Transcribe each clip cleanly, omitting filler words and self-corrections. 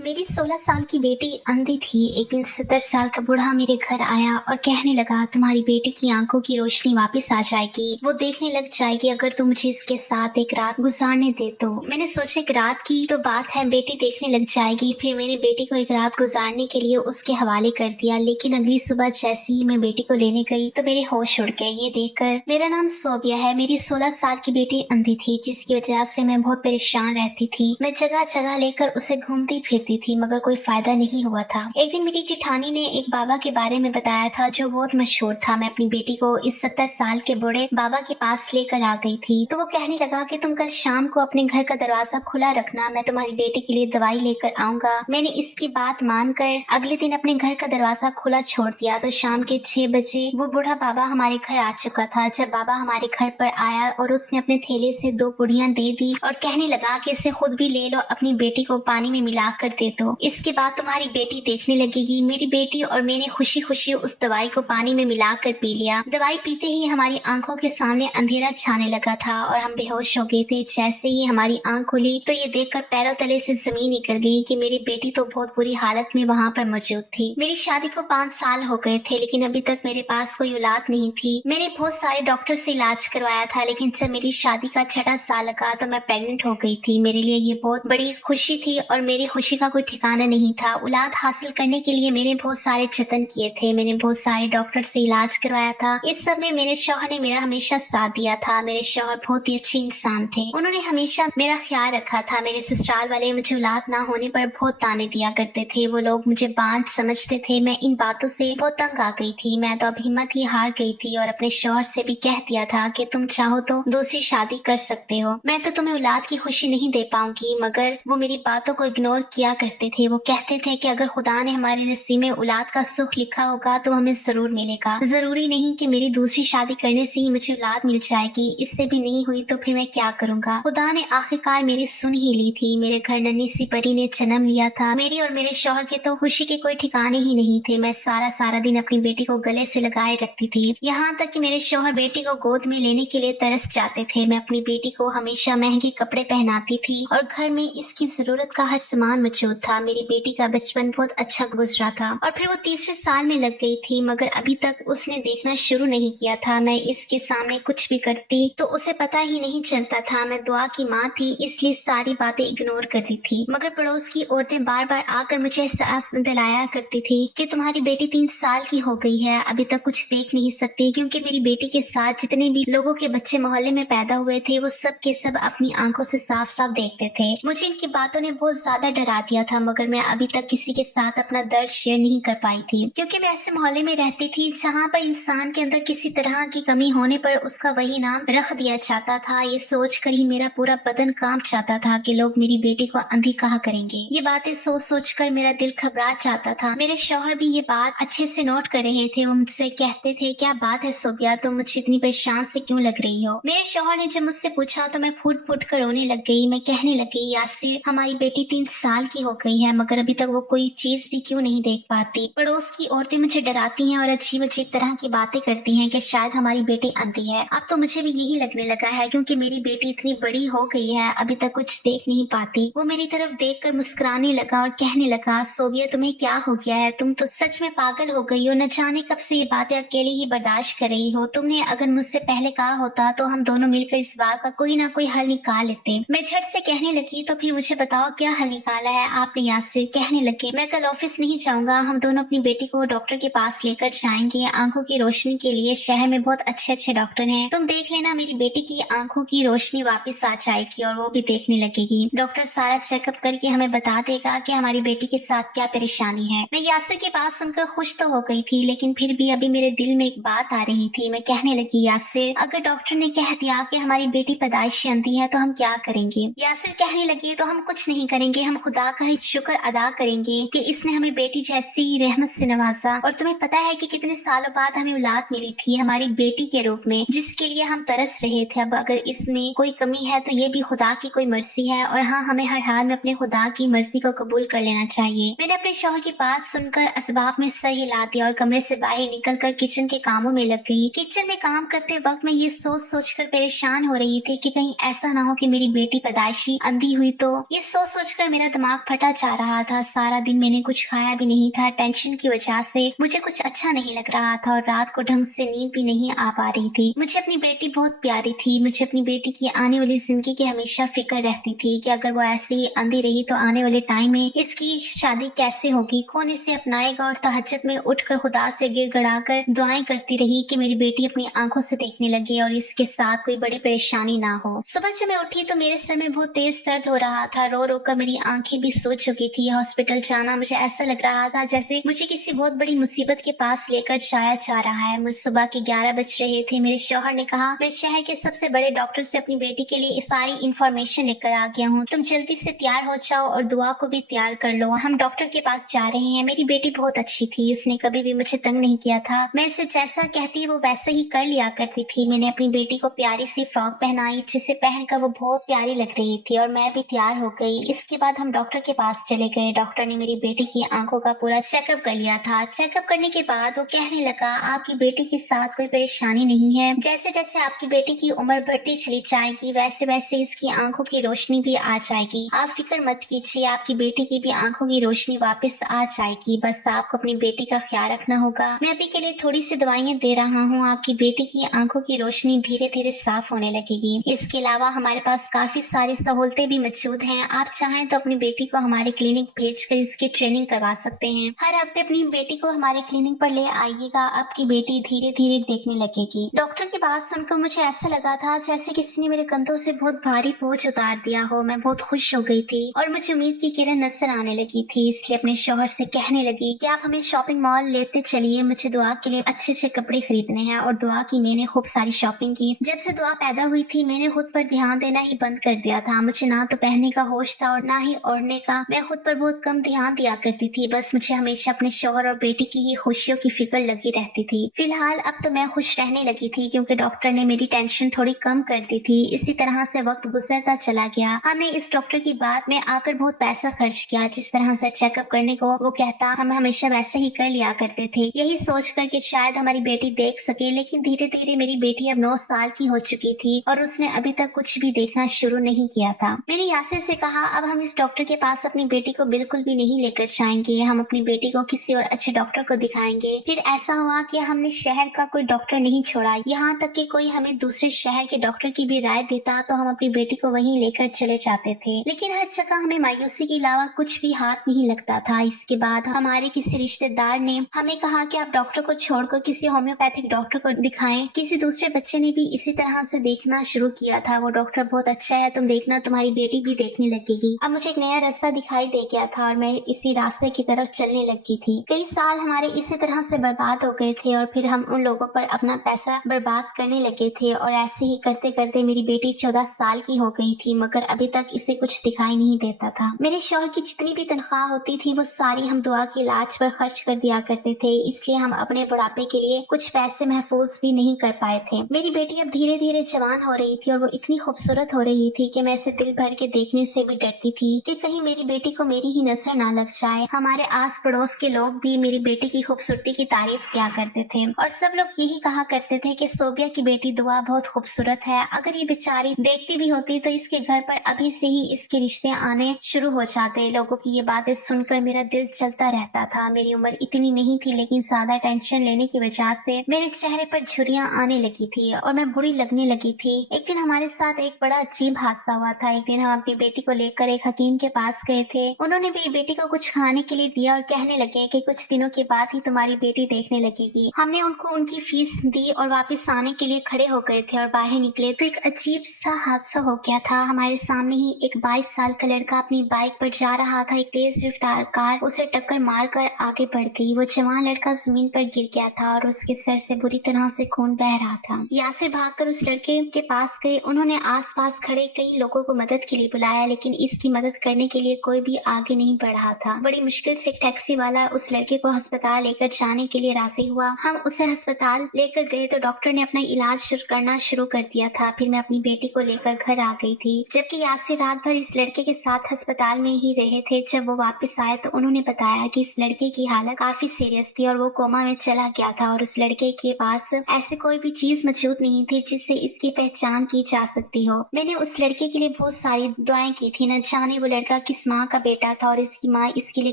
मेरी 16 साल की बेटी अंधी थी। एक दिन 70 साल का बूढ़ा मेरे घर आया और कहने लगा, तुम्हारी बेटी की आंखों की रोशनी वापस आ जाएगी, वो देखने लग जाएगी अगर तुम मुझे इसके साथ एक रात गुजारने दे तो। मैंने सोचा एक रात की तो बात है, बेटी देखने लग जाएगी। फिर मैंने बेटी को एक रात गुजारने के लिए उसके हवाले कर दिया, लेकिन अगली सुबह जैसे ही मैं बेटी को लेने गई तो मेरे होश उड़ गए। ये देखकर, मेरा नाम सोबिया है, मेरी 16 साल की बेटी अंधी थी, जिसकी वजह से मैं बहुत परेशान रहती थी। मैं जगह जगह लेकर उसे घूमती फिरती थी, मगर कोई फायदा नहीं हुआ था। एक दिन मेरी जिठानी ने एक बाबा के बारे में बताया था जो बहुत मशहूर था। मैं अपनी बेटी को इस 70 साल के बूढ़े बाबा के पास लेकर आ गई थी, तो वो कहने लगा कि तुम कल शाम को अपने घर का दरवाजा खुला रखना, मैं तुम्हारी बेटी के लिए दवाई लेकर आऊंगा। मैंने इसकी बात मानकर अगले दिन अपने घर का दरवाजा खुला छोड़ दिया, तो शाम के 6 बजे वो बूढ़ा बाबा हमारे घर आ चुका था। जब बाबा हमारे घर पर आया और उसने अपने थैले से 2 पुड़ियां दे दी और कहने लगा कि इसे खुद भी ले लो, अपनी बेटी को पानी में मिला कर दे दो, इसके बाद तुम्हारी बेटी देखने लगेगी। मेरी बेटी और मैंने खुशी खुशी उस दवाई को पानी में मिलाकर पी लिया। दवाई पीते ही हमारी आंखों के सामने अंधेरा छाने लगा था और हम बेहोश हो गए थे। जैसे ही हमारी आंख खुली तो ये देखकर पैरों तले से जमीन निकल गई कि मेरी बेटी तो बहुत बुरी हालत में वहाँ पर मौजूद थी। मेरी शादी को 5 साल हो गए थे, लेकिन अभी तक मेरे पास कोई औलाद नहीं थी। मैंने बहुत सारे डॉक्टर से इलाज करवाया था, लेकिन जब मेरी शादी का 6वां साल लगा तो मैं प्रेग्नेंट हो गई थी। मेरे लिए ये बहुत बड़ी खुशी थी और मेरी खुशी का कोई ठिकाना नहीं था। औलाद हासिल करने के लिए मैंने बहुत सारे जतन किए थे, मैंने बहुत सारे डॉक्टर से इलाज करवाया था। इस सब में मेरे शौहर ने मेरा हमेशा साथ दिया था। मेरे शौहर बहुत ही अच्छे इंसान थे, उन्होंने हमेशा मेरा ख्याल रखा था। मेरे ससुराल वाले मुझे औलाद ना होने पर बहुत ताने दिया करते थे, वो लोग मुझे बांझ समझते थे। मैं इन बातों से बहुत तंग आ गई थी। मैं तो अब हिम्मत ही हार गई थी और अपने शौहर से भी कह दिया था कि तुम चाहो तो दूसरी शादी कर सकते हो, मैं तो तुम्हें औलाद की खुशी नहीं दे पाऊंगी। मगर वो मेरी बातों को इग्नोर किया करते थे। वो कहते थे कि अगर खुदा ने हमारे नसीब में औलाद का सुख लिखा होगा तो हमें जरूर मिलेगा, जरूरी नहीं कि मेरी दूसरी शादी करने से ही मुझे औलाद मिल जाएगी, इससे भी नहीं हुई तो फिर मैं क्या करूंगा। खुदा ने आखिरकार मेरी सुन ही ली थी। मेरे घर नन्ही सी परी ने जन्म लिया था। मेरी और मेरे शौहर के तो खुशी के कोई ठिकाने ही नहीं थे। मैं सारा सारा दिन अपनी बेटी को गले से लगाए रखती थी, यहाँ तक कि मेरे शौहर बेटी को गोद में लेने के लिए तरस जाते थे। मैं अपनी बेटी को हमेशा महंगे कपड़े पहनाती थी और घर में इसकी जरूरत का हर सामान मौजूद था। मेरी बेटी का बचपन बहुत अच्छा गुजरा था और फिर वो तीसरे साल में लग गई थी, मगर अभी तक उसने देखना शुरू नहीं किया था। मैं इसके सामने कुछ भी करती तो उसे पता ही नहीं चलता था। मैं दुआ की माँ थी, इसलिए सारी बातें इग्नोर करती थी, मगर पड़ोस की औरतें बार बार आकर मुझे एहसास दिलाया करती थी कि तुम्हारी बेटी 3 साल की हो गई है, अभी तक कुछ देख नहीं सकती। क्योंकि मेरी बेटी के साथ जितने भी लोगों के बच्चे मोहल्ले में पैदा हुए थे, वो सब के सब अपनी आंखों से साफ साफ देखते थे। मुझे इनकी बातों ने बहुत ज्यादा डरा दिया था, मगर मैं अभी तक किसी के साथ अपना दर्द शेयर नहीं कर पाई थी, क्योंकि मैं ऐसे मोहल्ले में रहती थी जहाँ पर इंसान के अंदर किसी तरह की कमी होने पर उसका वही नाम रख दिया जाता था। ये सोच कर ही मेरा पूरा बदन कांप जाता था कि लोग मेरी बेटी को अंधी कहा करेंगे। ये बातें सोच सोच कर मेरा दिल घबरा जाता था। मेरे शौहर भी ये बात अच्छे से नोट कर रहे थे। वो मुझसे कहते थे, क्या बात है सोबिया, तुम मुझे इतनी परेशान से क्यों लग रही हो। मेरे शौहर ने जब मुझसे पूछा तो मैं फूट फूट कर रोने लग गई। मैं कहने लगी, यासिर, हमारी बेटी 3 साल की हो गई है, मगर अभी तक वो कोई चीज भी क्यों नहीं देख पाती। पड़ोस की औरतें मुझे डराती हैं और अजीब अजीब तरह की बातें करती हैं कि शायद हमारी बेटी अंधी है। अब तो मुझे भी यही लगने लगा है, क्योंकि मेरी बेटी इतनी बड़ी हो गई है, अभी तक कुछ देख नहीं पाती। वो मेरी तरफ देखकर मुस्कुराने लगा और कहने लगा, सोबिया, तुम्हें क्या हो गया है, तुम तो सच में पागल हो गई हो, न जाने कब से ये बातें अकेली ही बर्दाश्त कर रही हो। तुमने अगर मुझसे पहले कहा होता तो हम दोनों मिलकर इस बात का कोई ना कोई हल निकाल लेते। मैं झट से कहने लगी, तो फिर मुझे बताओ क्या हल निकाला है आपने। यासिर कहने लगे, मैं कल ऑफिस नहीं जाऊंगा, हम दोनों अपनी बेटी को डॉक्टर के पास लेकर जाएंगे आंखों की रोशनी के लिए। शहर में बहुत अच्छे अच्छे डॉक्टर हैं, तुम देख लेना, मेरी बेटी की आंखों की रोशनी वापस आ जाएगी और वो भी देखने लगेगी। डॉक्टर सारा चेकअप करके हमें बता देगा कि हमारी बेटी के साथ क्या परेशानी है। मैं यासिर की बात सुनकर खुश तो हो गई थी, लेकिन फिर भी अभी मेरे दिल में एक बात आ रही थी। मैं कहने लगी, यासिर, अगर डॉक्टर ने कह दिया कि हमारी बेटी पैदाइशी अंधी है तो हम क्या करेंगे। यासिर कहने लगे, तो हम कुछ नहीं करेंगे, हम खुदा का ही शुक्र अदा करेंगे कि इसने हमें बेटी जैसी ही रहमत से नवाजा। और तुम्हें पता है कि कितने सालों बाद हमें औलाद मिली थी हमारी बेटी के रूप में, जिसके लिए हम तरस रहे थे। अब अगर इसमें कोई कमी है तो ये भी खुदा की कोई मर्जी है, और हाँ, हमें हर हाल में अपने खुदा की मर्जी को कबूल कर लेना चाहिए। मैंने अपने शौहर की बात सुनकर असबाब में सर हिला दिया और कमरे से बाहर निकलकर किचन के कामों में लग गई। किचन में काम करते वक्त मैं ये सोच सोच कर परेशान हो रही थी कि कहीं ऐसा ना हो कि मेरी बेटी पैदाइशी अंधी हुई तो। ये सोच सोच कर मेरा दिमाग फटा जा रहा था। सारा दिन मैंने कुछ खाया भी नहीं था। टेंशन की वजह से मुझे कुछ अच्छा नहीं लग रहा था और रात को ढंग से नींद भी नहीं आ पा रही थी। मुझे अपनी बेटी बहुत प्यारी थी। मुझे अपनी बेटी की आने वाली जिंदगी की हमेशा फिक्र रहती थी कि अगर वो ऐसे ही अंधी रही तो आने वाले टाइम में इसकी शादी कैसे होगी, कौन इसे अपनाएगा। और तहज्जुद में उठकर खुदा से गिड़गिड़ा कर दुआएं करती रही कि मेरी बेटी अपनी आंखों से देखने लगे और इसके साथ कोई बड़ी परेशानी ना हो। सुबह जब मैं उठी तो मेरे सर में बहुत तेज दर्द हो रहा था। रो रो कर मेरी आंखें भी सो चुकी थी। हॉस्पिटल जाना मुझे ऐसा लग रहा था जैसे मुझे किसी बहुत बड़ी मुसीबत के पास लेकर जाया जा रहा है। मुझे सुबह के 11 बज रहे थे। मेरे शौहर ने कहा, मैं शहर के सबसे बड़े डॉक्टर से अपनी बेटी के लिए सारी इंफॉर्मेशन लेकर आ गया हूँ, तुम जल्दी से तैयार हो जाओ और दुआ को भी तैयार कर लो, हम डॉक्टर के पास जा रहे हैं। मेरी बेटी बहुत अच्छी थी, इसने कभी भी मुझे तंग नहीं किया था। मैं इसे जैसा कहती वो वैसे ही कर लिया करती थी। मैंने अपनी बेटी को प्यारी सी फ्रॉक पहनाई जिसे पहनकर वो बहुत प्यारी लग रही थी और मैं भी तैयार हो गई। इसके बाद हम डॉक्टर के पास चले गए। डॉक्टर ने मेरी बेटी की आंखों का पूरा चेकअप कर लिया था। चेकअप करने के बाद वो कहने लगा, आपकी बेटी के साथ कोई परेशानी नहीं है। जैसे जैसे आपकी बेटी की उम्र बढ़ती चली जाएगी वैसे वैसे इसकी आंखों की रोशनी भी आ जाएगी। आप फिक्र मत कीजिए, आपकी बेटी की भी आंखों की रोशनी वापस आ जाएगी। बस आपको अपनी बेटी का ख्याल रखना होगा। मैं अभी के लिए थोड़ी सी दवाइयाँ दे रहा हूँ, आपकी बेटी की आंखों की रोशनी धीरे धीरे साफ होने लगेगी। इसके अलावा हमारे पास काफी सारी सहूलतें भी मौजूद हैं। आप चाहें तो अपनी बेटी को हमारे क्लिनिक भेजकर इसकी ट्रेनिंग करवा सकते हैं। हर हफ्ते अपनी बेटी को हमारे क्लिनिक पर ले आइएगा, आपकी बेटी धीरे धीरे देखने लगेगी। डॉक्टर की बात सुनकर मुझे ऐसा लगा था जैसे किसी ने मेरे कंधों से बहुत भारी बोझ उतार दिया हो। मैं बहुत खुश हो गई थी और मुझे उम्मीद की किरण नजर आने लगी थी। इसलिए अपने शौहर से कहने लगी कि आप हमें शॉपिंग मॉल लेते चलिए, मुझे दुआ के लिए अच्छे अच्छे कपड़े खरीदने हैं। और दुआ की मैंने खूब सारी शॉपिंग की। जब से दुआ पैदा हुई थी मैंने खुद पर ध्यान देना ही बंद कर दिया था। मुझे ना तो पहनने का होश था और ना ही ओढ़ने का। मैं खुद पर बहुत कम ध्यान दिया करती थी। बस मुझे हमेशा अपने शौहर और बेटी की ही खुशियों की फिक्र लगी रहती थी। फिलहाल अब तो मैं खुश रहने लगी थी क्योंकि डॉक्टर ने मेरी टेंशन थोड़ी कम कर दी थी। इसी तरह से वक्त गुजरता चला गया। हमने इस डॉक्टर की बात में आकर बहुत पैसा खर्च किया। जिस तरह से चेकअप करने को वो कहता हम हमेशा वैसे ही कर लिया करते थे, यही सोच कर कि शायद हमारी बेटी देख सके। लेकिन धीरे धीरे मेरी बेटी अब 9 साल की हो चुकी थी और उसने अभी तक कुछ भी देखना शुरू नहीं किया था। मैंने यासिर से कहा, अब हम इस डॉक्टर के पास अपनी बेटी को बिल्कुल भी नहीं लेकर जाएंगे, हम अपनी बेटी को किसी और अच्छे डॉक्टर को दिखाएंगे। फिर ऐसा हुआ कि हमने शहर का कोई डॉक्टर नहीं छोड़ा, यहाँ तक कि कोई हमें दूसरे शहर के डॉक्टर की भी राय देता तो हम अपनी बेटी को वहीं लेकर चले जाते थे। लेकिन हर जगह हमें मायूसी के अलावा कुछ भी हाथ नहीं लगता था। इसके बाद हमारे किसी रिश्तेदार ने हमें कहा कि आप डॉक्टर को छोड़कर किसी होम्योपैथिक डॉक्टर को दिखाएं। किसी दूसरे बच्चे ने भी इसी तरह से देखना शुरू किया था, वो डॉक्टर बहुत अच्छा है, तुम देखना तुम्हारी बेटी भी देखने लगेगी। अब मुझे एक नया रास्ता दिखाई दे गया था और मैं इसी रास्ते की तरफ चलने लगी थी। कई साल हमारे इसी तरह से बर्बाद हो गए थे और फिर हम उन लोगों पर अपना पैसा बर्बाद करने लगे थे और ऐसे ही करते करते मेरी बेटी 14 साल की हो गई थी, मगर अभी तक इसे कुछ दिखाई नहीं देता था। मेरे शौहर की जितनी भी तनख्वाह होती थी वो सारी हम दुआ के इलाज पर खर्च कर दिया करते थे, इसलिए हम अपने बुढ़ापे के लिए कुछ पैसे महफूज भी नहीं कर पाए थे। मेरी बेटी अब धीरे धीरे जवान हो रही थी और वो इतनी खूबसूरत हो रही थी कि मैं इसे दिल भर के देखने से भी डरती थी कि कहीं मेरी बेटी को मेरी ही नजर ना लग जाए। हमारे आस पड़ोस के लोग भी मेरी बेटी की खूबसूरती की तारीफ किया करते थे और सब लोग यही कहा करते थे कि सोबिया की बेटी दुआ बहुत खूबसूरत है, अगर ये बेचारी देखती भी होती तो इसके घर पर अभी से ही इसके रिश्ते आने शुरू हो जाते। लोगों की ये बातें सुनकर मेरा दिल चलता रहता था। मेरी उम्र इतनी नहीं थी लेकिन ज्यादा टेंशन लेने की वजह से मेरे चेहरे पर झुर्रियां आने लगी थी और मैं बुरी लगने लगी थी। एक दिन हमारे साथ एक बड़ा अजीब हादसा हुआ था। एक दिन हम अपनी बेटी को लेकर एक हकीम के पास गए थे। उन्होंने मेरी बेटी को कुछ खाने के लिए दिया और कहने लगे कि कुछ दिनों के बाद ही तुम्हारी बेटी देखने लगेगी। हमने उनको उनकी फीस दी और वापस आने के लिए खड़े हो गए थे और बाहर निकले तो एक अजीब सा हादसा हो गया था। हमारे सामने ही एक 22 साल का लड़का अपनी बाइक पर जा रहा था। एक तेज रफ्तार कार उसे टक्कर मारकर आगे बढ़ गई। वो जवान लड़का जमीन पर गिर गया था और उसके सर से बुरी तरह से खून बह रहा था। यासिर भागकर उस लड़के के पास गए। उन्होंने आसपास खड़े कई लोगों को मदद के लिए बुलाया लेकिन इसकी मदद करने के लिए कोई भी आगे नहीं बढ़ रहा था। बड़ी मुश्किल से एक टैक्सी वाला उस लड़के को अस्पताल लेकर जाने के लिए राजी हुआ। हम उसे अस्पताल लेकर गए तो डॉक्टर ने अपना इलाज करना शुरू कर दिया था। फिर मैं अपनी बेटी को लेकर घर आ गई थी, जबकि यासिर रात भर इस लड़के के साथ अस्पताल में ही रहे थे। जब वो वापस आए तो उन्होंने बताया कि इस लड़के की हालत काफी सीरियस थी और वो कोमा में चला गया था और उस लड़के के पास ऐसी कोई भी चीज मौजूद नहीं थी जिससे इसकी पहचान की जा सकती हो। मैंने उस लड़के के लिए बहुत सारी दुआएं की थी, न जाने वो लड़का किस माँ का बेटा था और इसकी माँ इसके लिए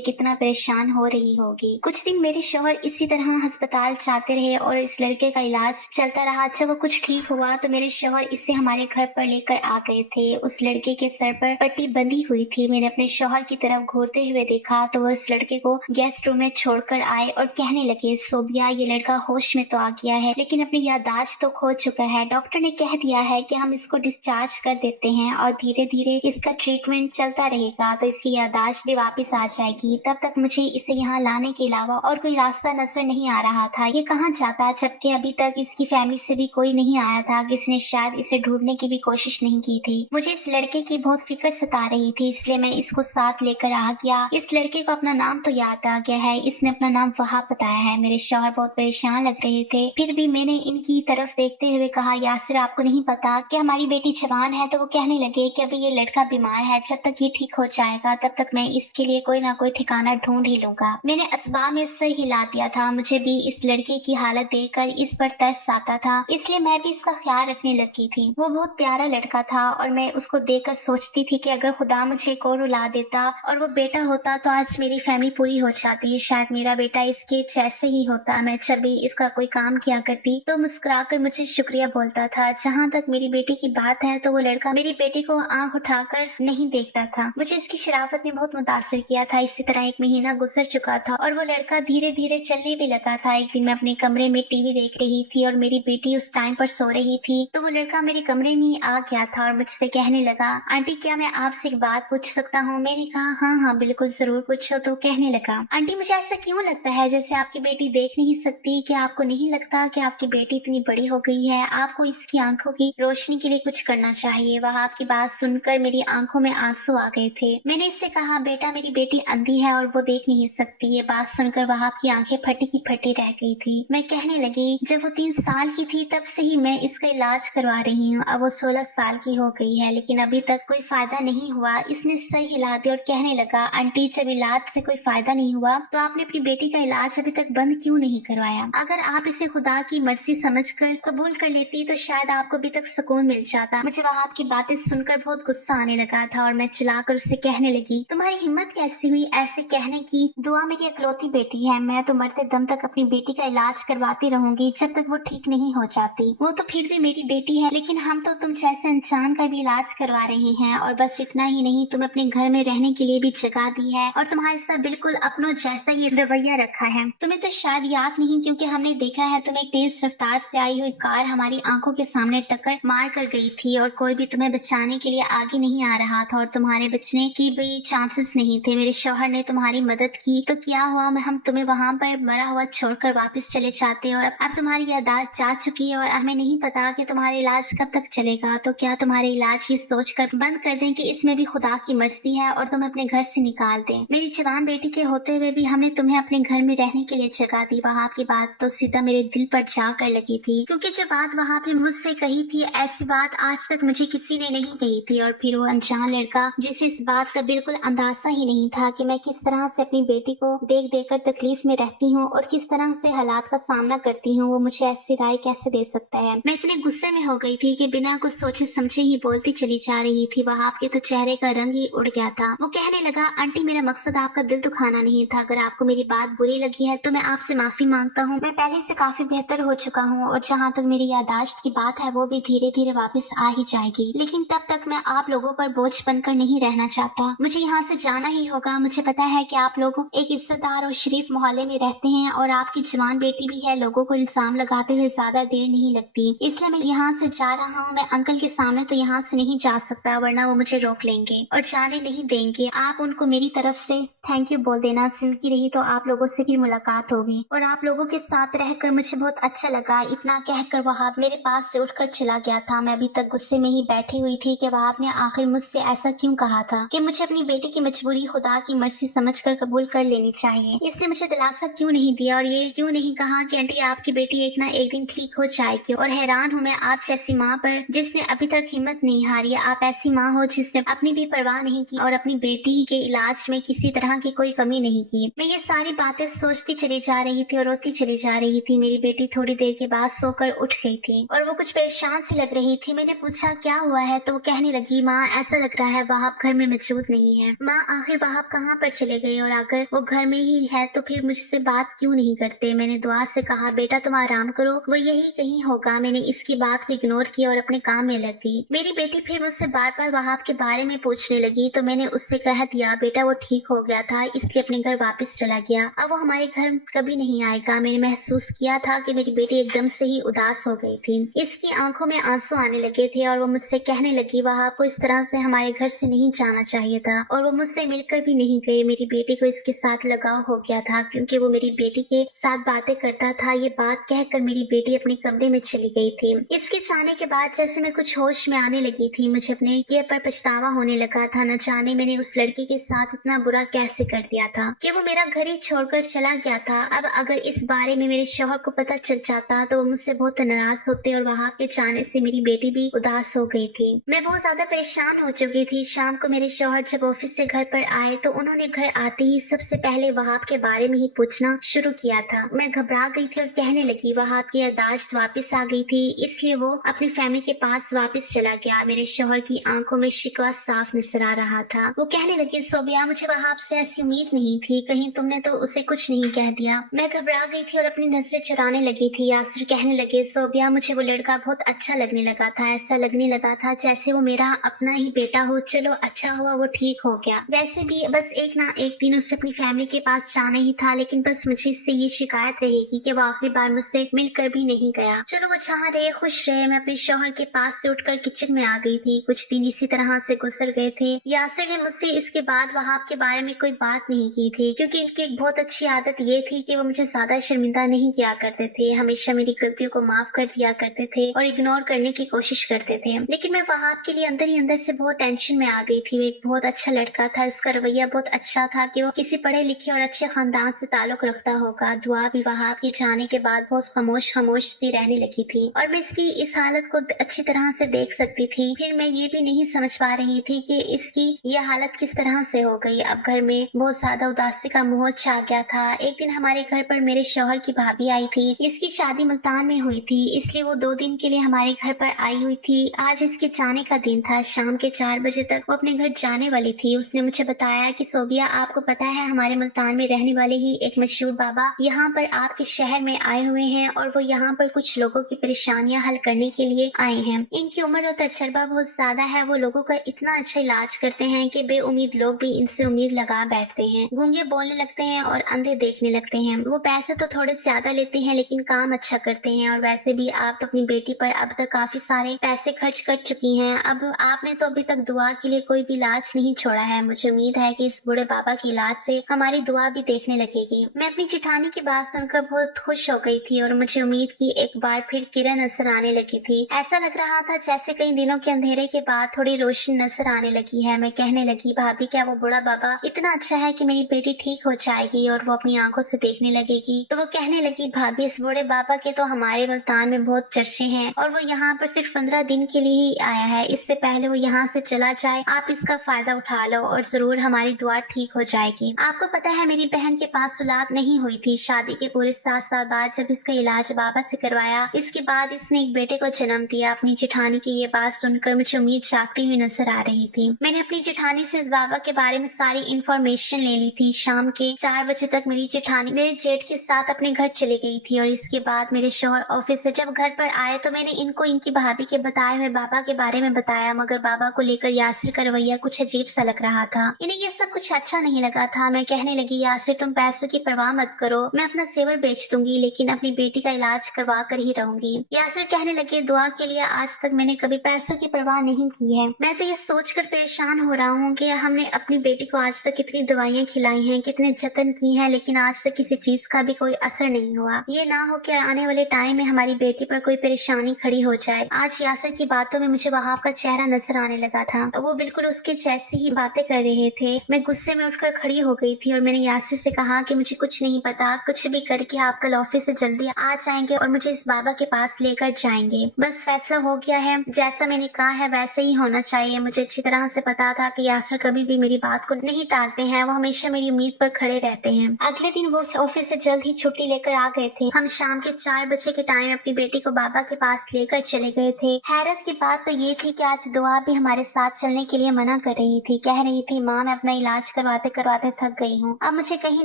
कितना परेशान हो रही होगी। कुछ दिन मेरे शौहर इसी तरह अस्पताल जाते रहे और इस लड़के का इलाज चलता रहा। जब वो कुछ ठीक हुआ तो मेरे शौहर इसे हमारे घर पर लेकर आ गए थे। उस लड़के के सर पर पट्टी बंधी हुई थी। मैंने अपने शौहर की तरफ घूरते हुए देखा तो वो उस लड़के को गेस्ट रूम में छोड़कर आए और कहने लगे, सोबिया, ये लड़का होश में तो आ गया है लेकिन अपनी याददाश्त तो खो चुका है। डॉक्टर ने कह दिया है कि हम इसको डिस्चार्ज कर देते हैं और धीरे धीरे इसका ट्रीटमेंट चलता रहेगा तो इसकी याददाश्त भी वापस आ जाएगी। तब तक मुझे इसे यहाँ लाने के अलावा और कोई रास्ता नजर नहीं आ रहा था। ये कहाँ जाता, जबकि अभी तक इसकी फैमिली से भी कोई नहीं आया था। किसी ने शायद इसे ढूंढने की भी कोशिश नहीं की थी। मुझे इस लड़के की बहुत फिक्र सता रही थी, इसलिए मैं इसको साथ लेकर आ गया। इस लड़के को अपना नाम तो याद आ गया है, इसने अपना नाम वहाब बताया है। मेरे शौहर बहुत परेशान लग रहे थे, फिर भी मैंने इनकी तरफ देखते हुए कहा, यासिर, आपको नहीं पता कि हमारी बेटी जवान है। तो वो कहने लगे कि अभी ये लड़का बीमार है, जब तक ये ठीक हो जाएगा तब तक मैं इसके लिए कोई ना कोई ठिकाना ढूंढ ही लूंगा। मैंने असबाब में सर हिला दिया था। मुझे भी इस लड़के की हालत देखकर इस पर तरस आता था, इसलिए मैं भी इसका ख्याल रखने लगी थी। वो बहुत प्यारा लड़का था और मैं उसको देखकर सोचती थी कि अगर खुदा मुझे को रुला देता और वो बेटा होता तो आज मेरी फैमिली पूरी हो जाती। शायद मेरा बेटा इसके जैसे ही होता। मैं जब भी इसका कोई काम किया करती तो मुस्कुराकर मुझे शुक्रिया बोलता था। जहाँ तक मेरी बेटी की बात है तो वो लड़का मेरी बेटी को आंख उठाकर नहीं देखता था। मुझे इसकी शराफत ने बहुत मुतासिर किया था। इसी तरह एक महीना गुजर चुका था और वो लड़का धीरे धीरे चलने भी लगा था। एक दिन मैं अपने कमरे में टीवी देख रही थी और मेरी बेटी उस टाइम पर सो रही थी तो वो लड़का मेरे कमरे में आ गया था और मुझसे कहने लगा, आंटी, क्या मैं आपसे एक बात पूछ सकता हूँ? मैंने कहा, हाँ हाँ बिल्कुल, जरूर पूछो। तो कहने लगा, आंटी, मुझे ऐसा क्यों लगता है जैसे आपकी बेटी देख नहीं सकती? क्या आपको नहीं लगता कि आपकी बेटी इतनी बड़ी हो गई है? आपको इसकी आंखों की रोशनी के लिए कुछ करना चाहिए। वह आपकी बात सुनकर मेरी आंखों में आंसू आ गए थे। मैंने इससे कहा, बेटा, मेरी बेटी अंधी है और वो देख नहीं सकती। ये बात सुनकर वह आपकी आंखें फटी की फटी रह गई थी। मैं कहने लगी, जब वो 3 साल की थी तब से ही मैं इसका इलाज करवा रही हूँ। अब वो 16 साल की हो गई है लेकिन अभी तक कोई फायदा नहीं हुआ। इसने सर हिला दिया और कहने लगा, आंटी, जब इलाज से कोई फायदा नहीं हुआ तो आपने अपनी बेटी का इलाज अभी तक बंद क्यों नहीं करवाया? अगर आप इसे खुदा की मर्जी समझकर कबूल कर लेती तो शायद आपको अभी तक सुकून मिल जाता। मुझे वह आपकी बातें सुनकर बहुत गुस्सा आने लगा था और मैं चिल्लाकर उससे कहने लगी, तुम्हारी हिम्मत कैसी हुई ऐसे कहने की? दुआ मेरी इकलौती बेटी है, मैं तो मरते दम तक अपनी बेटी का इलाज करवाती रहूंगी जब तक वो ठीक नहीं हो जाती। वो तो फिर भी मेरी बेटी है, लेकिन हम तो तुम जैसे इंसान का भी इलाज करवा रहे हैं। और बस इतना ही नहीं, तुम अपने घर में रहने के लिए भी जगह दी है और तुम्हारे साथ बिल्कुल अपनों जैसा ही रवैया रखा है। तुम्हें तो शायद याद नहीं, क्योंकि हमने देखा है तुम एक तेज रफ्तार से आई हुई कार हमारी आंखों के सामने टक्कर मार कर गई थी और कोई भी तुम्हें बचाने के लिए आगे नहीं आ रहा था और तुम्हारे बचने की भी चांसेस नहीं थे। मेरे शौहर ने तुम्हारी मदद की तो क्या हुआ, हम तुम्हें वहाँ पर मरा हुआ छोड़कर वापस चले जाते और अब तुम्हारी यादाश्त जा चुकी है और हमें नहीं पता कि तुम्हारा इलाज कब तक चलेगा। तो क्या तुम्हारे इलाज ही सोचकर बंद कर दें कि इसमें भी खुदा की मर्जी है और तुम अपने घर से निकाल दें? मेरी जवान बेटी के होते हुए भी हमने तुम्हें अपने घर में रहने के लिए जगह दी। वहां की बात तो सीधा मेरे दिल पर जाकर लगी थी, क्योंकि जो बात वहां पे मुझसे कही थी ऐसी बात आज तक मुझे किसी ने नहीं कही थी। और फिर वो अनजान लड़का जिसे इस बात का बिल्कुल अंदाजा ही नहीं था कि मैं किस तरह से अपनी बेटी को देख देख कर तकलीफ में रहती हूँ और किस तरह से हालात का सामना करती हूँ, वो मुझे ऐसी राय कैसे दे सकता है? मैं इतने गुस्से में हो गई थी कि बिना कुछ सोचे समझे ही बोलती चली जा रही थी। वहां के तो चेहरे का रंग ही उड़ गया था। वो कहने लगा, आंटी, मेरा मकसद आपका दिल दुखाना नहीं था। अगर आपको मेरी बात बुरी लगी है तो मैं आपसे माफी मांगता हूँ। मैं पहले से काफी बेहतर हो चुका हूँ और जहाँ तक मेरी यादाश्त की बात है वो भी धीरे धीरे वापस आ ही जाएगी, लेकिन तब तक मैं आप लोगों पर बोझ बनकर नहीं रहना चाहता। मुझे यहाँ से जाना ही होगा। मुझे पता है कि आप लोग एक इज्जतदार और शरीफ मोहल्ले में रहते हैं और आपकी जवान बेटी भी है। लोगों को इल्जाम लगाते हुए ज्यादा देर नहीं लगती, इसलिए मैं यहाँ से जा रहा हूँ। मैं अंकल के सामने तो यहाँ से नहीं जा सकता, वरना वो मुझे रोक लेंगे और जाने नहीं देंगे। आप उनको मेरी तरफ से थैंक यू बोल देना। जिंदगी रही तो आप लोगों से भी मुलाकात होगी और आप लोगों के साथ रहकर मुझे बहुत अच्छा लगा। इतना कहकर वहाब मेरे पास से उठकर चला गया था। मैं अभी तक गुस्से में ही बैठी हुई थी कि वहाब ने आखिर मुझसे ऐसा क्यों कहा था कि मुझे अपनी बेटी की मजबूरी खुदा की मर्जी समझकर कबूल कर लेनी चाहिए। इसने मुझे दिलासा क्यों नहीं दिया और ये क्यों नहीं कहा कि आंटी, आपकी बेटी एक ना एक दिन ठीक हो जाएगी। और हैरान हूँ मैं आप जैसी माँ पर जिसने अभी तक हिम्मत नहीं हारी। आप ऐसी माँ हो जिसने अपनी भी परवाह नहीं की और अपनी बेटी के इलाज में किसी तरह की कोई कमी नहीं की। मैं ये सारी बातें सोचती चली जा रही थी और रोती चली जा रही थी। मेरी बेटी थोड़ी देर के बाद सोकर उठ गई थी और वो कुछ परेशान सी लग रही थी। मैंने पूछा क्या हुआ है तो वो कहने लगी, माँ, ऐसा लग रहा है वहाब घर में मौजूद नहीं है। माँ, आखिर वहाब कहाँ पर चले गए, और अगर वो घर में ही है तो फिर मुझसे बात क्यों नहीं करते। मैंने दुआ से कहा बेटा तुम आराम करो, वो यही कहीं होगा। मैंने इसकी बात को इग्नोर किया और अपने काम में लग गई। मेरी बेटी फिर मुझसे बार बार वहाब के बारे में पूछने लगी तो मैंने उससे कह दिया बेटा वो ठीक हो गया था इसलिए अपने घर वापस चला गया, अब वो हमारे घर कभी नहीं आएगा। मैंने महसूस किया था कि मेरी बेटी एकदम से ही उदास हो गई थी। इसकी आंखों में आंसू आने लगे थे और वो मुझसे कहने लगी वहाब को इस तरह से हमारे घर से नहीं जाना चाहिए था, और वो मुझसे मिलकर भी नहीं गए। मेरी बेटी को इसके साथ लगाव हो गया था क्योंकि वो मेरी बेटी के साथ बातें करता था। ये बात कहकर मेरी बेटी अपने कमरे में चली गई थी। इसके जाने के बाद जैसे मैं कुछ होश में आने लगी थी, मुझे अपने किए पर पछतावा होने लगा था। न जाने मैंने उस लड़की के साथ इतना बुरा कैसे कर दिया था कि वो मेरा घर ही छोड़कर चला गया था। अब अगर इस बारे में मेरे शौहर को पता चल जाता तो वो मुझसे बहुत नाराज होते और वहां के जाने से मेरी बेटी भी उदास हो गई थी। मैं बहुत ज्यादा परेशान हो चुकी थी। शाम को मेरे शौहर जब ऑफिस से घर पर आए तो उन्होंने घर आते ही सबसे पहले वहाब के बारे में ही पूछना शुरू किया था। मैं घबरा गई थी और कहने लगी वहाब की याददाश्त वापस आ गई थी इसलिए वो अपनी फैमिली के पास वापस चला गया। मेरे शौहर की आंखों में शिकवा साफ नजर आ रहा था। वो कहने लगे सोबिया मुझे वहाब से ऐसी उम्मीद नहीं थी, कहीं तुमने तो उसे कुछ नहीं कह दिया। मैं घबरा गई थी और अपनी नजरें चुराने लगी थी। यासिर कहने लगे सोबिया मुझे वो लड़का बहुत अच्छा लगने लगा था, ऐसा लगने लगा था जैसे वो मेरा अपना ही बेटा हो। चलो अच्छा हुआ वो ठीक हो गया। वैसे भी बस एक ना एक दिन उससे अपनी फैमिली के पास जाना ही था, लेकिन बस मुझे इससे ये शिकायत रहेगी कि वो आखिरी बार मुझसे मिलकर भी नहीं गया। चलो वो जहाँ रहे खुश रहे। मैं अपने शौहर के पास से उठकर किचन में आ गई थी। कुछ दिन इसी तरह से गुजर गए थे। यासिर ने मुझसे इसके बाद वहाब के बारे में कोई बात नहीं की थी क्योंकि इनकी एक बहुत अच्छी आदत ये थी कि वो मुझे ज्यादा शर्मिंदा नहीं किया करते थे, हमेशा मेरी गलतियों को माफ कर दिया करते थे और इग्नोर करने की कोशिश करते थे। लेकिन मैं वहाब के लिए अंदर ही अंदर से बहुत टेंशन में आ गई थी। वो एक बहुत अच्छा लड़का था, उसका रवैया बहुत अच्छा था कि वो किसी पढ़े लिखे और अच्छे खानदान से ताल्लुक रखता होगा। दुआ भी वहाब के जाने के बाद बहुत खामोश खामोश सी रहने लगी थी और मैं इसकी इस हालत को अच्छी तरह से देख सकती थी। फिर मैं ये भी नहीं समझ पा रही थी कि इसकी यह हालत किस तरह से हो गई। अब घर में बहुत ज्यादा उदासी का माहौल छा गया था। एक दिन हमारे घर पर मेरे शौहर की भाभी आई थी। इसकी शादी मुल्तान में हुई थी इसलिए वो 2 दिन के लिए हमारे घर पर आई हुई थी। आज इसके जाने का दिन था। शाम के 4 बजे तक वो अपने घर जाने वाली थी। उसने मुझे बताया कि सोबिया आपको पता है हमारे मुल्तान में रहने वाले ही एक मशहूर बाबा यहाँ पर आपके शहर में आए हुए हैं और वो यहाँ पर कुछ लोगों की परेशानियां हल करने के लिए आए हैं। इनकी उम्र और तजर्बा बहुत ज्यादा है। वो लोगों का इतना अच्छा इलाज करते हैं कि बेउम्मीद लोग भी इनसे उम्मीद लगा बैठते हैं। गूंगे बोलने लगते हैं और अंधे देखने लगते हैं। वो पैसे तो थोड़े ज्यादा लेते हैं लेकिन काम अच्छा करते हैं। और वैसे भी आप तो अपनी बेटी पर अब तक काफी सारे पैसे खर्च कर चुकी हैं। अब आपने तो अभी तक दुआ के लिए कोई भी इलाज नहीं छोड़ा है। मुझे उम्मीद है कि इस बूढ़े बाबा के इलाज से हमारी दुआ भी देखने लगेगी। मैं अपनी जिठानी की बात सुनकर बहुत खुश हो गई थी और मुझे उम्मीद की एक बार फिर किरण नजर आने लगी थी। ऐसा लग रहा था जैसे कई दिनों के अंधेरे के बाद थोड़ी रोशनी नजर आने लगी है। मैं कहने लगी भाभी क्या वो बूढ़ा बाबा इतना अच्छा है कि मेरी बेटी ठीक हो जाएगी और वो अपनी आंखों से देखने लगेगी। तो वो कहने लगी भाभी इस बूढ़े बाबा के तो हमारे मुल्तान में बहुत चर्चे हैं और वो यहाँ पर सिर्फ 15 दिन के लिए ही आया है। इससे पहले वो यहाँ से चला जाए आप इसका फायदा उठा लो और जरूर हमारी दुआ ठीक हो जाएगी। आपको पता है मेरी बहन के पास औलाद नहीं हुई थी। शादी के पूरे 7 साल बाद जब इसका इलाज बाबा से करवाया इसके बाद इसने एक बेटे को जन्म दिया। अपनी जेठानी की ये बात सुनकर मुझे उम्मीद जागती हुई नजर आ रही थी। मैंने अपनी जेठानी से इस बाबा के बारे में सारी इंफॉर्मेशन ले ली थी। शाम के 4 बजे तक मेरी जेठानी मेरे जेठ के साथ अपने घर चली गई थी और इसके बाद मेरे शौहर ऑफिस से जब घर पर आए तो मैंने इनको इनकी भाभी के बताए हुए बाबा के बारे में बताया, मगर बाबा को लेकर यासिर का रवैया कुछ अजीब सा लग रहा था। इन्हें ये सब कुछ अच्छा नहीं लगा था। मैं कहने लगी यासिर तुम पैसों की परवाह मत करो, मैं अपना सेवर बेच दूंगी लेकिन अपनी बेटी का इलाज करवा कर ही रहूंगी। यासिर कहने लगे दुआ के लिए आज तक मैंने कभी पैसों की परवाह नहीं की है। मैं तो ये सोचकर परेशान हो रहा हूँ कि हमने अपनी बेटी को आज तक कितनी दवाइयाँ खिलाई हैं, कितने जतन की हैं, लेकिन आज तक किसी चीज का भी कोई असर नहीं हुआ। ये ना हो कि आने वाले टाइम में हमारी बेटी पर कोई परेशानी खड़ी हो जाए। आज यासिर की बातों में मुझे वहाब का चेहरा नजर आने लगा था। वो बिल्कुल उसके जैसी ही बातें कर रहे थे। मैं गुस्से में उठकर खड़ी हो गई थी और मैंने यासिर से कहा कि मुझे कुछ नहीं पता, कुछ भी करके आप कल ऑफिस से जल्दी आ जाएंगे और मुझे इस बाबा के पास लेकर जाएंगे। बस फैसला हो गया है, जैसा मैंने कहा है वैसे ही होना चाहिए। मुझे अच्छी तरह से पता था कि यासिर कभी भी मेरी बात को नहीं टालते हैं, वो हमेशा मेरी उम्मीद पर खड़े रहते हैं। अगले दिन वो ऑफिस से जल्द ही छुट्टी लेकर आ गए थे। हम शाम के 4 बजे के टाइम अपनी बेटी को बाबा के पास लेकर चले गए थे। हैरत की बात तो ये थी कि आज दुआ भी हमारे साथ चलने के लिए मना कर रही थी, कह रही थी माँ मैं अपना इलाज करवाते करवाते थक गई हूँ, अब मुझे कहीं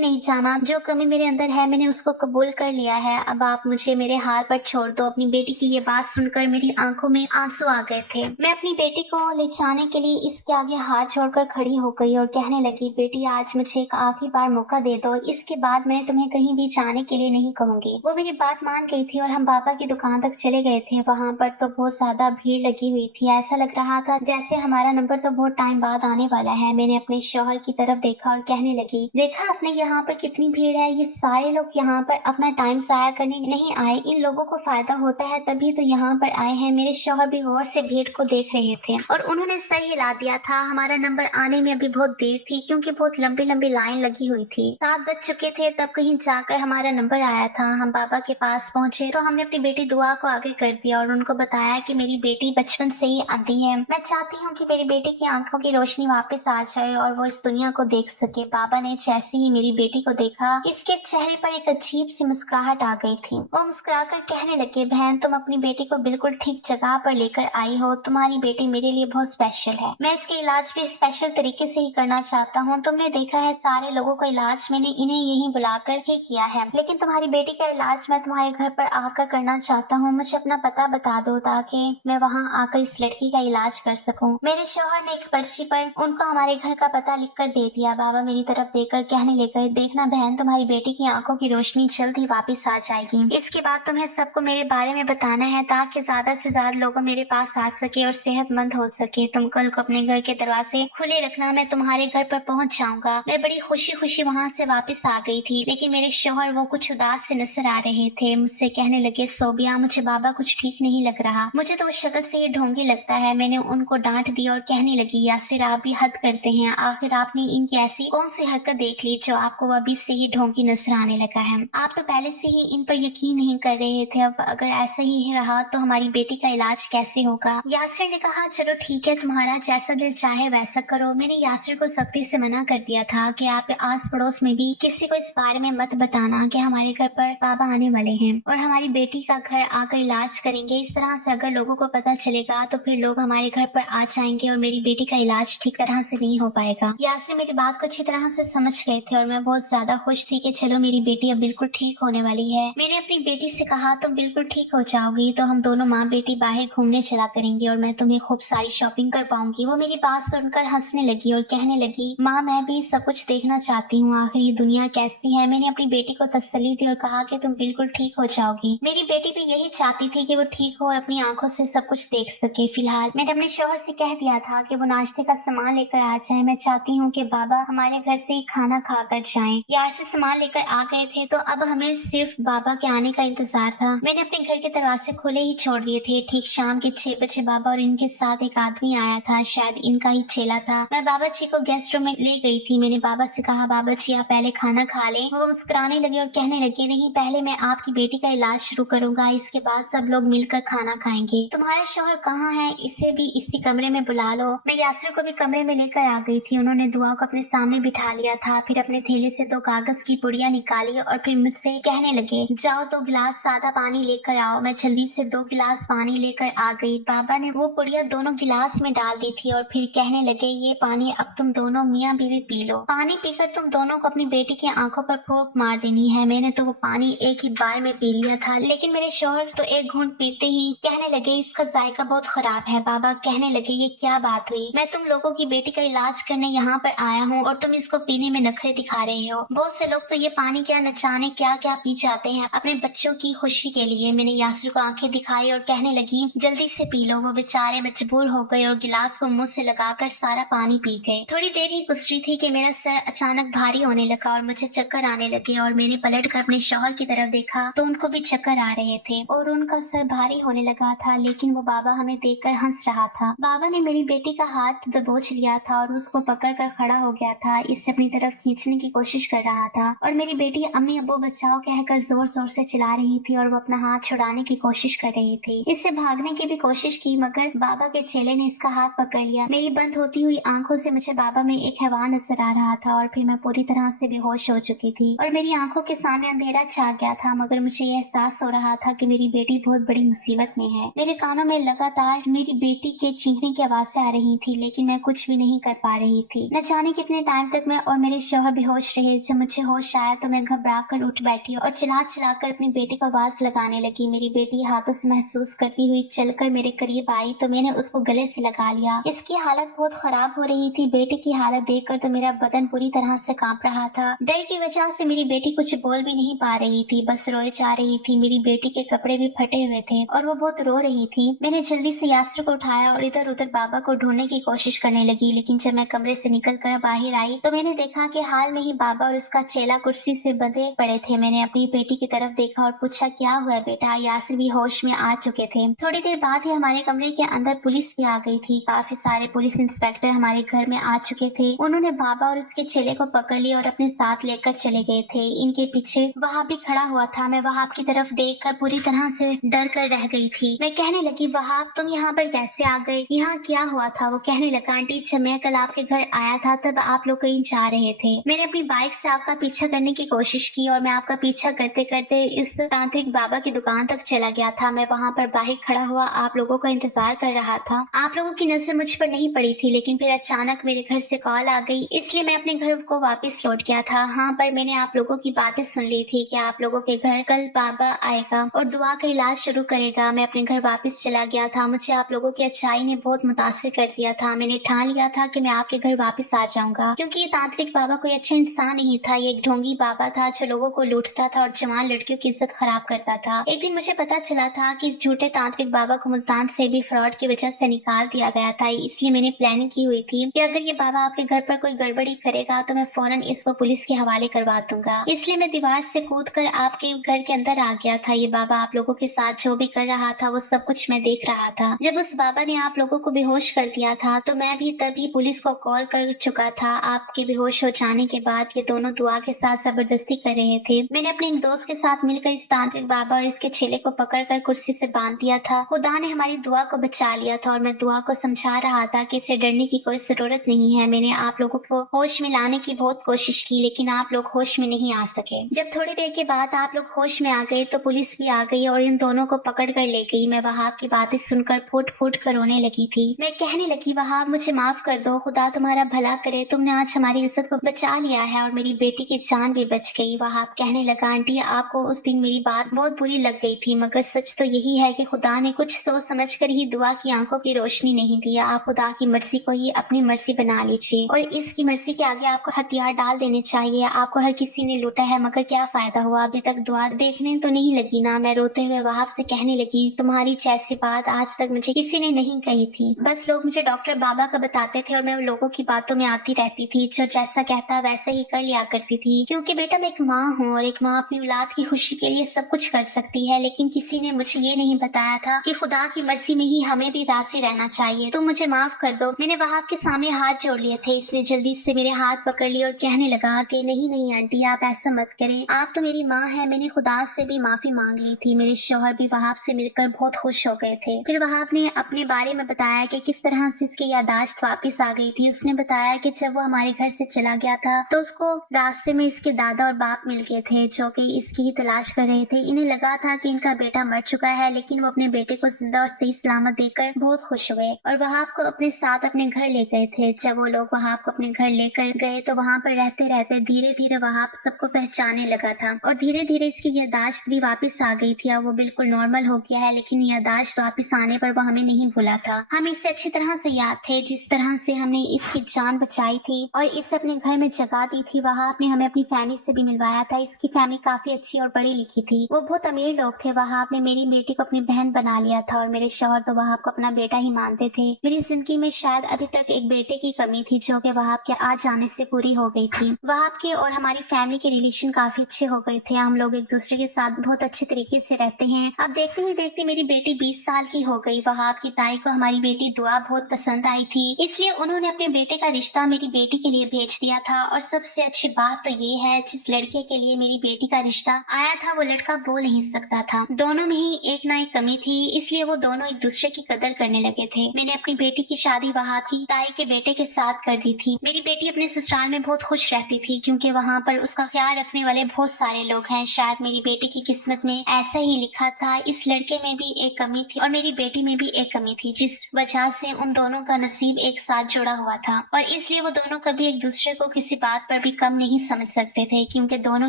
नहीं जाना, जो कमी मेरे अंदर है मैंने उसको कबूल कर लिया है, अब आप मुझे मेरे हाल पर छोड़ दो। अपनी बेटी की ये बात सुनकर मेरी आंखों में आंसू आ गए थे। मैं अपनी बेटी को ले जाने के लिए इसके आगे हाथ छोड़कर खड़ी हो गई और कहने लगी, बेटी आज मुझे एक आखिरी बार मौका दे दो, इसके बाद मैं तुम्हें कहीं भी जाने के लिए नहीं कहूंगी। वो मेरी बात मान गई थी और हम बाबा की दुकान तक चले गए थे। वहाँ पर तो बहुत ज्यादा भीड़ लगी हुई थी, ऐसा लग रहा था जैसे हमारा नंबर तो बहुत टाइम बाद आने वाला है। मैंने अपने शौहर की तरफ देखा और कहने लगी, देखा आपने यहाँ पर कितनी भीड़ है, ये सारे लोग यहाँ पर अपना टाइम जाया करने नहीं आए, इन लोगों को फायदा होता है तभी तो यहाँ पर आए हैं। मेरे शौहर भी गौर से भीड़ को देख रहे थे और उन्होंने सही हिला दिया था। हमारा नंबर आने में अभी बहुत देर थी क्योंकि बहुत लंबी लंबी लाइन लगी हुई थी। 7 बज चुके थे तब कहीं जाकर हमारा नंबर आया था। हम बाबा के पास पहुंचे तो हमने अपनी बेटी दुआ को आगे कर दिया और उनको बताया कि मेरी बेटी बचपन से ही अंधी है, मैं चाहती हूँ कि मेरी बेटी की आंखों की रोशनी वापस आ जाए और वो इस दुनिया को देख सके। बाबा ने जैसे ही मेरी बेटी को देखा, इसके चेहरे पर एक अजीब सी मुस्कुराहट आ गई थी। वो मुस्कुराकर कहने लगे, बहन तुम अपनी बेटी को बिल्कुल ठीक जगह पर लेकर आई हो, तुम्हारी बेटी मेरे लिए बहुत स्पेशल है, मैं इसका इलाज भी स्पेशल तरीके से ही करना चाहता हूँ। तुमने देखा है सारे लोगों का इलाज मैंने इन्हें यहीं बुलाकर ही किया है, लेकिन तुम्हारी बेटी का इलाज मैं तुम्हारे घर पर आकर करना चाहता हूँ। मुझे अपना पता बता दो ताकि मैं वहाँ आकर इस लड़की का इलाज कर सकूँ। मेरे शौहर ने एक पर्ची पर उनको हमारे घर का पता लिख कर दे दिया। बाबा मेरी तरफ देखकर कहने लगे, देखना बहन तुम्हारी बेटी की आंखों की रोशनी जल्द ही वापस आ जाएगी। इसके बाद तुम्हें सबको मेरे बारे में बताना है ताकि ज्यादा से ज्यादा लोग मेरे पास आ सके और सेहतमंद हो सके। तुम कल को अपने घर के दरवाजे खुले रखना, मैं तुम्हारे घर पर पहुंच जाऊंगा। मैं बड़ी खुशी खुशी वहाँ से वापस आ गई थी, लेकिन मेरे शौहर वो कुछ उदास से नजर आ रहे थे। मुझसे कहने लगे, सोबिया मुझे बाबा कुछ ठीक नहीं लग रहा, मुझे तो वो शक्ल से ही ढोंगी लगता है। मैंने उनको डांट दी और कहने लगी, यासिर आप भी हद करते हैं, आखिर आपने इनकी ऐसी कौन सी हरकत देख ली जो आपको अभी से ही ढोंगी नजर आने लगा है। आप तो पहले से ही इन पर यकीन नहीं कर रहे थे, अब अगर ऐसा ही रहा तो हमारी बेटी का इलाज कैसे होगा। यासिर ने कहा, चलो ठीक है, तुम्हारा जैसा दिल चाहे वैसा करो। मैंने यासिर को सख्ती से मना कर दिया था कि आप आस पड़ोस में भी किसी को इस बारे में मत बताना कि हमारे घर पर बाबा आने वाले हैं और हमारी बेटी का घर आकर इलाज करेंगे। इस तरह से अगर लोगों को पता चलेगा तो फिर लोग हमारे घर पर आ जाएंगे और मेरी बेटी का इलाज ठीक तरह से नहीं हो पाएगा। यासिर मेरी बात को अच्छी तरह से समझ गए थे और मैं बहुत ज्यादा खुश थी कि चलो मेरी बेटी अब बिल्कुल ठीक होने वाली है। मैंने अपनी बेटी से कहा, तुम बिल्कुल ठीक हो जाओगी तो हम दोनों माँ बेटी बाहर घूमने चला करेंगे और मैं तुम्हें खूब सारी शॉपिंग कर पाऊंगी। वो मेरी बात सुनकर हंसने लगी और कहने लगी, माँ मैं भी सब कुछ देखना चाहती हूँ, आखिर ये दुनिया कैसी है। मैंने अपनी बेटी को तसल्ली दी और कहा कि तुम बिल्कुल ठीक हो जाओगी। मेरी बेटी भी यही चाहती थी कि वो ठीक हो और अपनी आंखों से सब कुछ देख सके। फिलहाल मैंने अपने शौहर से कह दिया था कि वो नाश्ते का सामान लेकर आ जाए। मैं चाहती हूँ कि बाबा हमारे घर से ही खाना खा कर जाए। यार से सामान लेकर आ गए थे तो अब हमें सिर्फ बाबा के आने का इंतजार था। मैंने अपने घर के दरवाजे खुले ही छोड़ दिए थे। ठीक शाम के 6 बजे बाबा और इनके साथ एक आदमी आया था, शायद इनका ही चेला था। मैं बाबा जी को गेस्ट रूम में ले गई थी। मैंने बाबा से कहा, बाबा जी आप पहले खाना खा लें। वो मुस्कुराने लगे और कहने लगे, नहीं पहले मैं आपकी बेटी का इलाज शुरू करूंगा, इसके बाद सब लोग मिलकर खाना खाएंगे। तुम्हारा शौहर कहाँ है, इसे भी इसी कमरे में बुला लो। मैं यासिर को भी कमरे में लेकर आ गई थी। उन्होंने दुआ को अपने सामने बिठा लिया था, फिर अपने थैले से 2 कागज की पुड़िया निकाली और फिर मुझसे कहने लगे, जाओ 2 गिलास सादा पानी लेकर आओ। मैं जल्दी से 2 गिलास पानी लेकर आ गई। बाबा ने वो पुड़िया दोनों गिलास में डाल दी थी और फिर कहने लगे, ये पानी अब तुम दोनों मियाँ बीवी पी लो। पानी पीकर तुम दोनों को अपनी बेटी की आंखों पर फूंक मार देनी है। मैंने तो वो पानी एक ही बार में पी लिया था, लेकिन मेरे शौहर तो एक घूंट पीते ही कहने लगे, इसका जायका बहुत खराब है। बाबा कहने लगे, ये क्या बात हुई, मैं तुम लोगों की बेटी का इलाज करने यहाँ पर आया हूँ और तुम इसको पीने में नखरे दिखा रहे हो। बहुत से लोग तो ये पानी क्या न जाने क्या क्या पी जाते हैं अपने बच्चों की खुशी के लिए। मैंने यासिर को आंखें दिखाई और कहने लगी, जल्दी से पी लो। वो बेचारे मजबूर हो गए और गिलास को मुंह से लगाकर सारा पानी पी गए। थोड़ी देर ही गुजरी थी कि मेरा सर अचानक भारी होने लगा और मुझे चक्कर आने लगे और मैंने पलट कर अपने शौहर की तरफ देखा तो उनको भी चक्कर आ रहे थे और उनका सर भारी होने लगा था, लेकिन वो बाबा हमें देखकर हंस रहा था। बाबा ने मेरी बेटी का हाथ दबोच लिया था और उसको पकड़कर खड़ा हो गया था, इससे अपनी तरफ खींचने की कोशिश कर रहा था और मेरी बेटी अम्मी अब्बू बचाओ कहकर जोर जोर से चिल्ला रही थी और वो अपना हाथ छुड़ाने की कोशिश कर रही थी। इससे भागने की भी कोशिश की मगर बाबा के चेले ने इसका हाथ पकड़ लिया। मेरी बंद होती हुई आंखों से मुझे बाबा में एक हैवान नजर आ रहा था और फिर मैं पूरी तरह से बेहोश हो चुकी थी और मेरी आंखों के सामने अंधेरा छा गया था, मगर मुझे यह एहसास हो रहा था कि मेरी बेटी बहुत बड़ी मुसीबत में है। मेरे कानों में लगातार मेरी बेटी के चीखने की आवाजें आ रही थी, लेकिन लेकिन मैं कुछ भी नहीं कर पा रही थी। न जाने कितने टाइम तक मैं और मेरे शौहर बेहोश रहे। जब मुझे होश आया तो मैं घबरा कर उठ बैठी और चिल्ला चिल्ला कर अपनी बेटी को आवाज लगाने लगी। मेरी बेटी हाथों से महसूस करती हुई चलकर मेरे करीब आई तो मैंने उसको गले से लगा लिया। इसकी हालत बहुत खराब हो रही थी। बेटी की हालत देखकर तो मेरा बदन पूरी तरह से कांप रहा था। डर की वजह से मेरी बेटी कुछ बोल भी नहीं पा रही थी, बस रोए जा रही थी। मेरी बेटी के कपड़े भी फटे हुए थे और वो बहुत रो रही थी। मैंने जल्दी से यासर को उठाया और इधर उधर बाबा को ढूंढने की कोशिश करने लगी, लेकिन जब मैं कमरे से निकल कर बाहर आई तो मैंने देखा कि हाल में ही बाबा और उसका चेला कुर्सी से बंधे पड़े थे। मैंने अपनी बेटी की तरफ देखा और पूछा, क्या हुआ बेटा? यासिर भी होश में आ चुके थे। थोड़ी देर बाद ही हमारे कमरे के अंदर पुलिस भी आ गई थी। काफी सारे पुलिस इंस्पेक्टर हमारे घर में आ चुके थे। उन्होंने बाबा और उसके चेले को पकड़ लिया और अपने साथ लेकर चले गए थे। इनके पीछे वहाब भी खड़ा हुआ था। मैं वहाब की तरफ देखकर पूरी तरह से डर कर रह गई थी। मैं कहने लगी, वहाब तुम यहाँ पर कैसे आ गए? यहाँ क्या हुआ था? वो कहने लगा, आंटी जब मैं कल आपके घर आया था तब आप लोग कहीं जा रहे थे। मैंने अपनी बाइक से आपका पीछा करने की कोशिश की और मैं आपका पीछा करते करते इस तांत्रिक बाबा की दुकान तक चला गया था। मैं वहाँ पर बाहर खड़ा हुआ आप लोगों का इंतजार कर रहा था। आप लोगों की नजर मुझ पर नहीं पड़ी थी, लेकिन फिर अचानक मेरे घर से कॉल आ गई, इसलिए मैं अपने घर को वापस लौट गया था। हाँ, पर मैंने आप लोगों की बातें सुन ली थी कि आप लोगों के घर कल बाबा आएगा और दुआ का इलाज शुरू करेगा। मैं अपने घर वापस चला गया था। मुझे आप लोगों की अच्छाई ने बहुत मुतासिर कर दिया था। मैंने ठान लिया था कि मैं आपके घर वापस आ जाऊंगा, क्योंकि ये तांत्रिक बाबा कोई अच्छा इंसान नहीं था। ये एक ढोंगी बाबा था जो लोगों को लूटता था और जवान लड़कियों की इज्जत खराब करता था। एक दिन मुझे पता चला था कि इस झूठे तांत्रिक बाबा को मुल्तान से भी फ्रॉड की वजह से निकाल दिया गया था। इसलिए मैंने प्लानिंग की हुई थी कि अगर ये बाबा आपके घर पर कोई गड़बड़ी करेगा तो मैं फौरन इसको पुलिस के हवाले करवा दूंगा। इसलिए मैं दीवार से कूदकर आपके घर के अंदर आ गया था। ये बाबा आप लोगों के साथ जो भी कर रहा था वो सब कुछ मैं देख रहा था। जब उस बाबा ने आप लोगों को बेहोश कर दिया था तो मैं भी तभी पुलिस को कॉल कर चुका था। आपके बेहोश हो जाने के बाद ये दोनों दुआ के साथ जबरदस्ती कर रहे थे। मैंने अपने एक दोस्त के साथ मिलकर इस तांत्रिक बाबा और इसके चेले को पकड़कर कुर्सी से बांध दिया था। खुदा ने हमारी दुआ को बचा लिया था और मैं दुआ को समझा रहा था कि इसे डरने की कोई जरूरत नहीं है। मैंने आप लोगों को होश में लाने की बहुत कोशिश की, लेकिन आप लोग होश में नहीं आ सके। जब थोड़ी देर के बाद आप लोग होश में आ गए तो पुलिस भी आ गई और इन दोनों को पकड़ कर ले गई। मैं वहाब की बातें सुनकर फूट फूट कर रोने लगी थी। मैं कहने लगी, वहाब मुझे माफ कर दो, खुदा तुम्हारा भला करे, तुमने आज हमारी इज्जत को बचा लिया है और मेरी बेटी की जान भी बच गई। वहाब कहने लगा, आंटी आपको उस दिन मेरी बात बहुत बुरी लग गई थी, मगर सच तो यही है कि खुदा ने कुछ सोच समझ कर ही दुआ की आंखों की रोशनी नहीं दी। आप खुदा की मर्जी को ही अपनी मर्जी बना लीजिए और इसकी मर्जी के आगे आपको हथियार डाल देने चाहिए। आपको हर किसी ने लूटा है, मगर क्या फायदा हुआ? अभी तक दुआ देखने तो नहीं लगी ना। मैं रोते हुए वहाब से कहने लगी, तुम्हारी जैसी बात आज तक मुझे किसी ने नहीं कही थी। बस लोग मुझे डॉक्टर बाबा का बताते थे और मैं लोगों की बातों में आती रहती थी। जो जैसा कहता वैसे ही कर लिया करती थी, क्योंकि बेटा मैं एक माँ हूँ और एक माँ अपनी औलाद की खुशी के लिए सब कुछ कर सकती है। लेकिन किसी ने मुझे ये नहीं बताया था कि खुदा की मर्जी में ही हमें भी राजी रहना चाहिए। तो मुझे माफ कर दो। मैंने वहाब के सामने हाथ जोड़ लिए थे। इसने जल्दी से मेरे हाथ पकड़ लिए और कहने लगा कि नहीं नहीं आंटी, आप ऐसा मत करें, आप तो मेरी माँ है। मैंने खुदा से भी माफी मांग ली थी। मेरे शौहर भी वहाब से मिलकर बहुत खुश हो गए थे। फिर वहाब ने अपने बारे में बताया कि किस तरह से इसकी यादाश्त वापस आ गई थी। उसने बताया कि जब वो हमारे घर से चला गया था तो उसको रास्ते में इसके दादा और बाप मिल गए थे, जो कि इसकी ही तलाश कर रहे थे। इन्हें लगा था कि इनका बेटा मर चुका है, लेकिन वो अपने बेटे को जिंदा और सही सलामत देखकर बहुत खुश हुए और वहाब को अपने साथ अपने घर ले गए थे। जब वो लोग वहाब को अपने घर लेकर गए तो वहाँ पर रहते रहते धीरे धीरे वहाब सबको पहचानने लगा था और धीरे धीरे इसकी यादाश्त भी वापस आ गई थी। अब वो बिल्कुल नॉर्मल हो गया है, लेकिन यादाश्त वापस आने पर वो हमें नहीं भूला था। हम इसे अच्छी तरह से याद थे, जिस तरह से हमने इसकी जान बचाई थी और इसे अपने घर में जगह दी थी। वहाब ने हमें अपनी फैमिली से भी मिलवाया था। इसकी फैमिली काफी अच्छी और पढ़ी लिखी थी। वो बहुत अमीर लोग थे। वहाब ने मेरी बेटी को अपनी बहन बना लिया था और मेरे शौहर तो वहाब को अपना बेटा ही मानते थे। मेरी जिंदगी में शायद अभी तक एक बेटे की कमी थी, जो कि वहाब के आ जाने से पूरी हो गई थी। वहाब के और हमारी फैमिली के रिलेशन काफी अच्छे हो गए थे। हम लोग एक दूसरे के साथ बहुत अच्छे तरीके से रहते हैं। अब देखते ही देखते मेरी बेटी 20 साल की हो गई। वहाब की ताई को हमारी बेटी दुआ बहुत पसंद आई थी, इसलिए उन्होंने अपने बेटे का रिश्ता मेरी बेटी के लिए भेज दिया था। और सबसे अच्छी बात तो ये है, जिस लड़के के लिए मेरी बेटी का रिश्ता आया था वो लड़का बोल नहीं सकता था। दोनों में ही एक ना एक कमी थी, इसलिए वो दोनों एक दूसरे की कदर करने लगे थे। मैंने अपनी बेटी की शादी वहाब की ताई के बेटे के साथ कर दी थी। मेरी बेटी अपने ससुराल में बहुत खुश रहती थी, क्योंकि वहाँ पर उसका ख्याल रखने वाले बहुत सारे लोग हैं। शायद मेरी बेटी की किस्मत में ऐसा ही लिखा था। इस लड़के में भी एक कमी थी और मेरी बेटी में भी एक कमी थी, जिस वजह से उन दोनों का नसीब एक साथ जुड़ा हुआ था और इसलिए वो दोनों कभी एक दूसरे को किसी बात पर भी कम नहीं समझ सकते थे, क्योंकि दोनों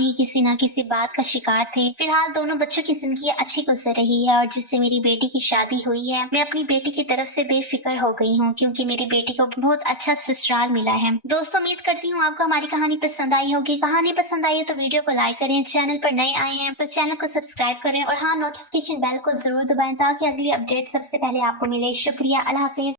ही किसी न किसी बात का शिकार थे। फिलहाल दोनों बच्चों की जिंदगी अच्छी गुजर रही है और जिससे मेरी बेटी की शादी हुई है, मैं अपनी बेटी की तरफ से बेफिक्र हो गई हूँ, क्योंकि मेरी बेटी को बहुत अच्छा ससुराल मिला है। दोस्तों, उम्मीद करती हूँ आपको हमारी कहानी पसंद आई होगी। कहानी पसंद आई है तो वीडियो को लाइक करें, चैनल पर नए आए हैं तो चैनल को सब्सक्राइब करें और हाँ, नोटिफिकेशन बेल को जरूर दबाएं ताकि अगली अपडेट सबसे पहले आपको मिले। शुक्रिया, अल्लाह हाफिज।